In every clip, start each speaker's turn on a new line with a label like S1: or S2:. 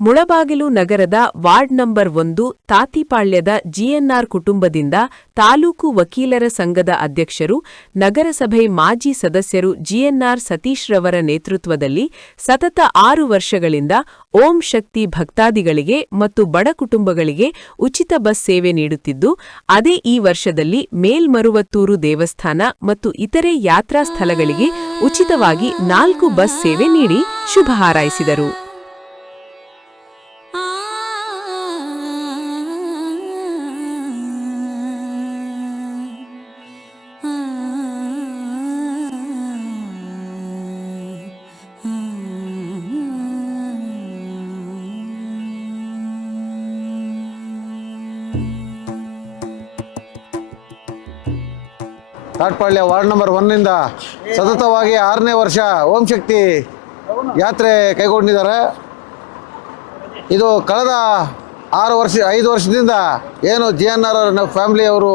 S1: ಮುಳಬಾಗಿಲು ನಗರದ ward number ಒಂದು, ತಾತಿಪಾಳ್ಯದ ಜಿಎನ್ಆರ್ ಕುಟುಂಬದಿಂದ ತಾಲೂಕು ವಕೀಲರ ಸಂಘದ ಅಧ್ಯಕ್ಷರು, ನಗರಸಭೆ ಮಾಜಿ ಸದಸ್ಯರು ಜಿಎನ್ಆರ್ ಸತೀಶ್ರವರ ನೇತೃತ್ವದಲ್ಲಿ ಸತತ ಆರು ವರ್ಷಗಳಿಂದ ಓಂ ಶಕ್ತಿ ಭಕ್ತಾದಿಗಳಿಗೆ ಮತ್ತು ಬಡ ಕುಟುಂಬಗಳಿಗೆ ಉಚಿತ ಬಸ್ ಸೇವೆ ನೀಡುತ್ತಿದ್ದು, ಅದೇ ಈ ವರ್ಷದಲ್ಲಿ ಮೇಲ್ಮರುವತ್ತೂರು ದೇವಸ್ಥಾನ ಮತ್ತು ಇತರೆ ಯಾತ್ರಾ ಸ್ಥಳಗಳಿಗೆ ಉಚಿತವಾಗಿ ನಾಲ್ಕು ಬಸ್ ಸೇವೆ ನೀಡಿ ಶುಭ ಹಾರೈಸಿದರು.
S2: ತಾಟ್ಪಾಳ್ಯ ವಾರ್ಡ್ ನಂಬರ್ ಒನ್ನಿಂದ ಸತತವಾಗಿ ಆರನೇ ವರ್ಷ ಓಂ ಶಕ್ತಿ ಯಾತ್ರೆ ಕೈಗೊಂಡಿದ್ದಾರೆ. ಇದು ಕಳೆದ ಆರು ವರ್ಷ, ಐದು ವರ್ಷದಿಂದ ಏನು ಜಿ ಎನ್ ಆರ್ ಫ್ಯಾಮಿಲಿ ಅವರು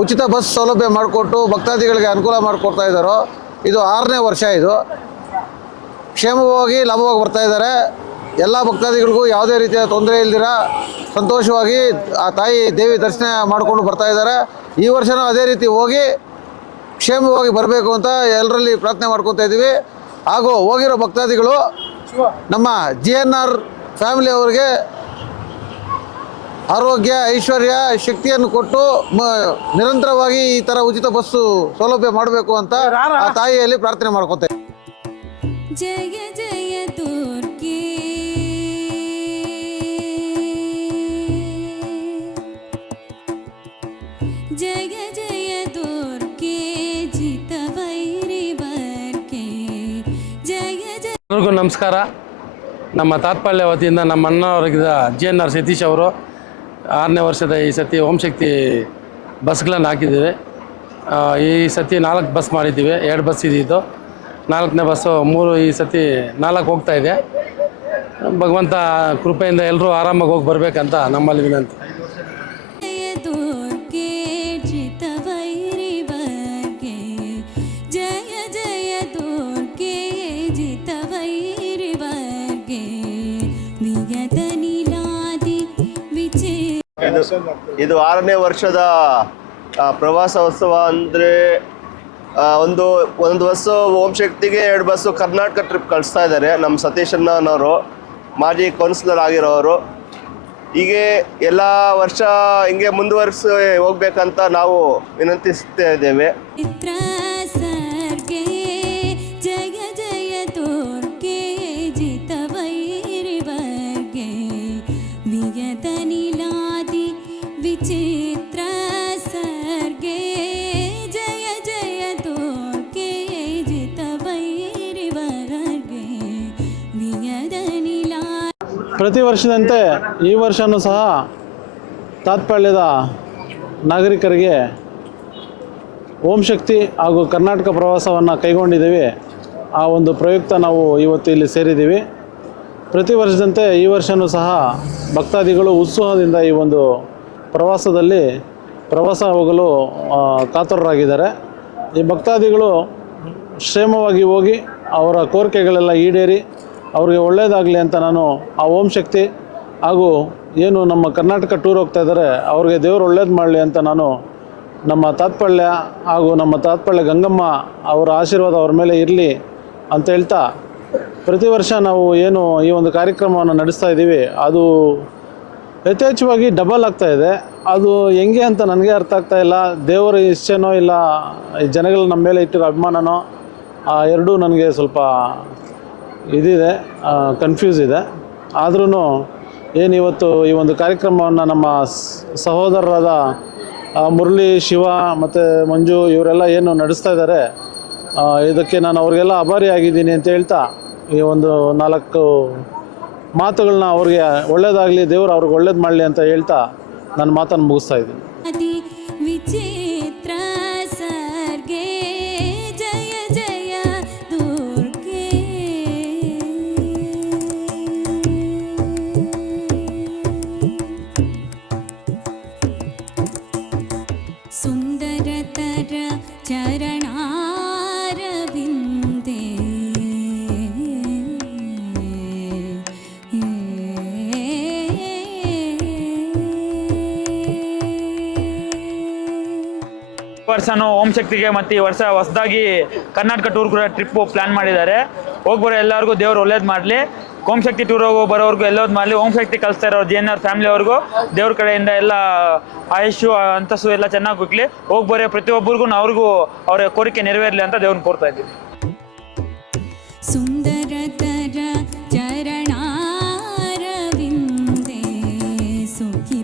S2: ಉಚಿತ ಬಸ್ ಸೌಲಭ್ಯ ಮಾಡಿಕೊಟ್ಟು ಭಕ್ತಾದಿಗಳಿಗೆ ಅನುಕೂಲ ಮಾಡಿಕೊಡ್ತಾ ಇದ್ದಾರೋ, ಇದು ಆರನೇ ವರ್ಷ ಇದು. ಕ್ಷೇಮವಾಗಿ ಲಾಭವಾಗಿ ಬರ್ತಾ ಇದ್ದಾರೆ. ಎಲ್ಲ ಭಕ್ತಾದಿಗಳಿಗೂ ಯಾವುದೇ ರೀತಿಯ ತೊಂದರೆ ಇಲ್ದಿರ ಸಂತೋಷವಾಗಿ ಆ ತಾಯಿ ದೇವಿ ದರ್ಶನ ಮಾಡಿಕೊಂಡು ಬರ್ತಾ ಇದ್ದಾರೆ. ಈ ವರ್ಷನೂ ಅದೇ ರೀತಿ ಹೋಗಿ ಕ್ಷೇಮವಾಗಿ ಬರಬೇಕು ಅಂತ ಎಲ್ಲರಲ್ಲಿ ಪ್ರಾರ್ಥನೆ ಮಾಡ್ಕೊತಾ ಇದ್ದೀವಿ. ಹಾಗೂ ಹೋಗಿರೋ ಭಕ್ತಾದಿಗಳು ನಮ್ಮ ಜಿ ಎನ್ ಆರ್ ಫ್ಯಾಮಿಲಿ ಅವರಿಗೆ ಆರೋಗ್ಯ ಐಶ್ವರ್ಯ ಶಕ್ತಿಯನ್ನು ಕೊಟ್ಟು ಮ ನಿರಂತರವಾಗಿ ಈ ತರ ಉಚಿತ ಬಸ್ಸು ಸೌಲಭ್ಯ ಮಾಡಬೇಕು ಅಂತ ಆ ತಾಯಿಯಲ್ಲಿ ಪ್ರಾರ್ಥನೆ ಮಾಡ್ಕೊತಾ
S3: ಎಲ್ರಿಗೂ ನಮಸ್ಕಾರ. ನಮ್ಮ ತಾತ್ಪಾಳ್ಯ ವತಿಯಿಂದ ನಮ್ಮ ಅಣ್ಣವರಿಗಿದ ಜಿ ಎನ್ ಆರ್ ಸತೀಶ್ ಅವರು ಆರನೇ ವರ್ಷದ ಈ ಸತಿ ಓಂ ಶಕ್ತಿ ಬಸ್ಗಳನ್ನು ಹಾಕಿದ್ದೀವಿ. ಈ ಸತಿ ನಾಲ್ಕು ಬಸ್ ಮಾಡಿದ್ದೀವಿ. ಎರಡು ಬಸ್ ಇದ್ದಿದ್ದು. ನಾಲ್ಕನೇ ಬಸ್ಸು ಮೂರು ಈ ಸತಿ ನಾಲ್ಕು ಹೋಗ್ತಾ ಇದೆ. ಭಗವಂತ ಕೃಪೆಯಿಂದ ಎಲ್ಲರೂ ಆರಾಮಾಗಿ ಹೋಗಿ ಬರಬೇಕಂತ ನಮ್ಮಲ್ಲಿ ವಿನಂತಿ.
S4: ಇದು ಆರನೇ ವರ್ಷದ ಪ್ರವಾಸೋತ್ಸವ ಅಂದರೆ ಒಂದು ಒಂದು ಬಸ್ಸು ಓಂ ಶಕ್ತಿಗೆ, ಎರಡು ಬಸ್ಸು ಕರ್ನಾಟಕ ಟ್ರಿಪ್ ಕಳಿಸ್ತಾ ಇದ್ದಾರೆ ನಮ್ಮ ಸತೀಶ್ ಅನ್ನೋರು ಮಾಜಿ ಕೌನ್ಸಿಲರ್ ಆಗಿರೋರು. ಹೀಗೆ ಎಲ್ಲ ವರ್ಷ ಹಿಂಗೆ ಮುಂದುವರಿಸಿ ಹೋಗ್ಬೇಕಂತ ನಾವು ವಿನಂತಿಸ್ತಾ ಇದ್ದೇವೆ.
S5: ಪ್ರತಿ ವರ್ಷದಂತೆ ಈ ವರ್ಷವೂ ಸಹ ತಾತ್ಪಳ್ಯದ ನಾಗರಿಕರಿಗೆ ಓಂ ಶಕ್ತಿ ಹಾಗೂ ಕರ್ನಾಟಕ ಪ್ರವಾಸವನ್ನು ಕೈಗೊಂಡಿದ್ದೀವಿ. ಆ ಒಂದು ಪ್ರಯುಕ್ತ ನಾವು ಇವತ್ತು ಇಲ್ಲಿ ಸೇರಿದ್ದೀವಿ. ಪ್ರತಿ ವರ್ಷದಂತೆ ಈ ವರ್ಷವೂ ಸಹ ಭಕ್ತಾದಿಗಳು ಉತ್ಸಾಹದಿಂದ ಈ ಒಂದು ಪ್ರವಾಸದಲ್ಲಿ ಪ್ರವಾಸ ಹೋಗಲು ಕಾತರರಾಗಿದ್ದಾರೆ. ಈ ಭಕ್ತಾದಿಗಳು ಕ್ಷೇಮವಾಗಿ ಹೋಗಿ ಅವರ ಕೋರಿಕೆಗಳೆಲ್ಲ ಈಡೇರಿ ಅವರಿಗೆ ಒಳ್ಳೆಯದಾಗಲಿ ಅಂತ ನಾನು ಆ ಓಂ ಶಕ್ತಿ ಹಾಗೂ ಏನು ನಮ್ಮ ಕರ್ನಾಟಕ ಟೂರ್ ಹೋಗ್ತಾ ಇದ್ದಾರೆ, ಅವ್ರಿಗೆ ದೇವರು ಒಳ್ಳೇದು ಮಾಡಲಿ ಅಂತ ನಾನು ನಮ್ಮ ತಾತ್ಪಳ್ಯ ಹಾಗೂ ನಮ್ಮ ತಾತ್ಪಳ್ಯ ಗಂಗಮ್ಮ ಅವರ ಆಶೀರ್ವಾದ ಅವ್ರ ಮೇಲೆ ಇರಲಿ ಅಂತ ಹೇಳ್ತಾ ಪ್ರತಿ ವರ್ಷ ನಾವು ಏನು ಈ ಒಂದು ಕಾರ್ಯಕ್ರಮವನ್ನು ನಡೆಸ್ತಾ ಇದ್ದೀವಿ. ಅದು ಯಥೇಚ್ಛವಾಗಿ ಡಬಲ್ ಆಗ್ತಾ ಇದೆ. ಅದು ಹೆಂಗೆ ಅಂತ ನನಗೆ ಅರ್ಥ ಆಗ್ತಾ ಇಲ್ಲ. ದೇವರ ಇಷ್ಟೇನೋ ಇಲ್ಲ ಜನಗಳು ನಮ್ಮ ಮೇಲೆ ಇಟ್ಟಿರೋ ಅಭಿಮಾನನೋ, ಆ ಎರಡೂ ನನಗೆ ಸ್ವಲ್ಪ ಇದಿದೆ ಕನ್ಫ್ಯೂಸ್ ಇದೆ. ಆದ್ರೂ ಏನು ಇವತ್ತು ಈ ಒಂದು ಕಾರ್ಯಕ್ರಮವನ್ನು ನಮ್ಮ ಸಹೋದರರಾದ ಮುರಳಿ, ಶಿವ ಮತ್ತು ಮಂಜು ಇವರೆಲ್ಲ ಏನು ನಡೆಸ್ತಾ ಇದ್ದಾರೆ ಇದಕ್ಕೆ ನಾನು ಅವ್ರಿಗೆಲ್ಲ ಆಭಾರಿ ಆಗಿದ್ದೀನಿ ಅಂತ ಹೇಳ್ತಾ ಈ ಒಂದು ನಾಲ್ಕು ಮಾತುಗಳನ್ನ ಅವ್ರಿಗೆ ಒಳ್ಳೇದಾಗಲಿ, ದೇವರು ಅವ್ರಿಗೆ ಒಳ್ಳೇದು ಮಾಡಲಿ ಅಂತ ಹೇಳ್ತಾ ನನ್ನ ಮಾತನ್ನು ಮುಗಿಸ್ತಾ ಇದ್ದೀನಿ.
S6: ಸುಂದರತರ चरणारविन्दे
S7: ವರ್ಷನೂ ಓಂ ಶಕ್ತಿಗೆ ಮತ್ತು ಈ ವರ್ಷ ಹೊಸದಾಗಿ ಕರ್ನಾಟಕ ಟೂರ್ ಕೂಡ ಟ್ರಿಪ್ಪು ಪ್ಲ್ಯಾನ್ ಮಾಡಿದ್ದಾರೆ. ಹೋಗ್ಬರೋ ಎಲ್ಲರಿಗೂ ದೇವ್ರು ಒಳ್ಳೇದು ಮಾಡಲಿ. ಓಂ ಶಕ್ತಿ ಟೂರ್ ಹೋಗೋ ಬರೋರ್ಗು ಎಲ್ಲೋದು ಮಾಡಲಿ. ಓಂ ಶಕ್ತಿ ಕಲಿಸ್ತಾ ಇರೋ ಜಿ ಎನ್ ಆರ್ ಫ್ಯಾಮಿಲಿಯವ್ರಿಗೂ ದೇವ್ರ ಕಡೆಯಿಂದ ಎಲ್ಲ ಆಯುಷು ಅಂತಸ್ಸು ಎಲ್ಲ ಚೆನ್ನಾಗಿ ಹೋಗ್ಲಿ ಹೋಗ್ಬರೋ ಪ್ರತಿಯೊಬ್ಬರಿಗೂ ಅವ್ರಿಗೂ ಅವರ ಕೋರಿಕೆ ನೆರವೇರಲಿ ಅಂತ ದೇವ್ರನ್ನ ಕೋರ್ತಾ ಇದ್ದೀನಿ.
S6: ಸುಂದರ ತರ ಸುಖಿ